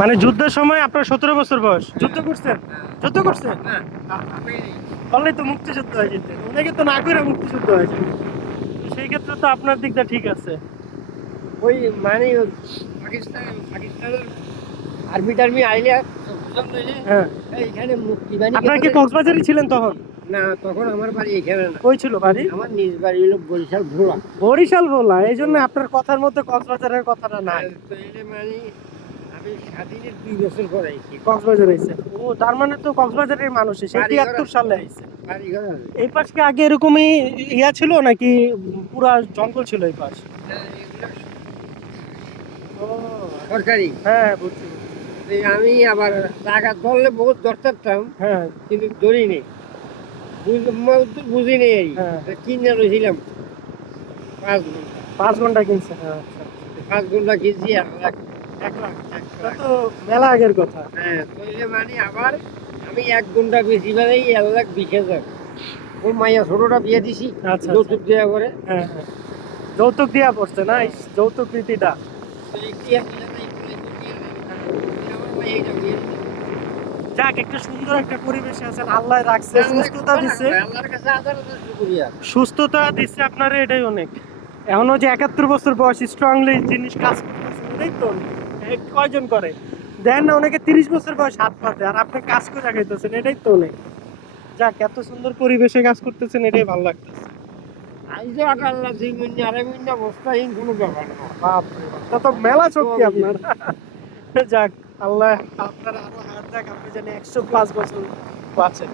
মানে যুদ্ধের সময় আপনার 17 বছর বয়স, যুদ্ধ করছেন? যুদ্ধ করছেন? বললেই তো মুক্তিযুদ্ধ হয়ে যেত, অনেকে তো না করে মুক্তিযুদ্ধ হয়ে যায়। তো সেই ক্ষেত্রে তো আপনার দিকটা ঠিক আছে। ওই মানে পাকিস্তানের আর্মি টার্মি আইলে বুঝলাম না যে হ্যাঁ, এইখানে মুক্তি বাহিনী আপনারা কি কক্সবাজারই ছিলেন তখন? না, তখন আমার বাড়ি এখানে না। কই ছিল বাড়ি? আমার নিজ বাড়ি হলো বরিশাল ভোলা। বরিশাল বলা, এই জন্য আপনার কথার মধ্যে কক্সবাজারের কথাটা নাই। তো এটা মানে আমি স্বাধীনের 2 বছর পরে আইছি। কক্সবাজার আইছে, ও তার মানে তো কক্সবাজারের মানুষই, সেই বাড়ি ঘর 73 আছে। সালে আইছে। বাড়ি ঘর আছে। এই পাশ কি আগে এরকমই ইয়া ছিল নাকি পুরা জঙ্গল ছিল এই পাশ? এগুলো ও সরকারি। হ্যাঁ, বুঝছি। এই আমি আবার টাকা ধরলে বহুত ধরতাম, হ্যাঁ কিন্তু ধরিনি। বুঝি নেই আর হ্যাঁ, কিনে রয়েছিলাম 5 ঘন্টা। 5 ঘন্টা কিনছে, হ্যাঁ আচ্ছা। 5 ঘন্টা কিনছি 1 লাখ। 1 লাখ? এক এটা লাখ। তো মেলা আগের কথা। হ্যাঁ, তাইলে মানে আবার আমি 1 ঘন্টা বেশি বেলাই 1,20,000। ওই মাইয়া ছোটটা বিয়ে দিছি আচ্ছা যৌতুক দেওয়া করে। হ্যাঁ হ্যাঁ, যৌতুক দিয়া পড়ছে না, এই যৌতুক রীতিটা। তো এই কি আর দিলাম, এই করে তো দিয়ে দিলাম। আমার মাইয়া এইটা বিয়ে দিছে। যাক, একটা সুন্দর একটা পরিবেশে আছেন, আল্লাহ রাখছে, সুস্থতা দিচ্ছে। আল্লাহর কাছে হাজার হাজার শুকরিয়া। সুস্থতা দিচ্ছে আপনারা, এটাই অনেক। এখনো যে 71 বছর বয়স স্ট্রংলি জিনিস কাজ করতেছে, এটাই তো অনেক। কয়জন করে দেন না, অনেকে 30 বছর বয়স হাত পাতে, আর আপনি কাজ করে খাইতেছেন, এটাই তো অনেক। যাক, এত সুন্দর পরিবেশে কাজ করতেছেন, এটাই ভালো লাগতেছে। আইজো আল্লাহ 2 মিনিট 2.5 মিনিট অবস্থাহীন কোনো ব্যাপার না। বাপরে বাপ, তা তো মেলা শক্তি আপনার। যাক, আল্লাহ আপনার আরো হায়াত দেখ, আপনি জানি 100+ বছর বাঁচেন।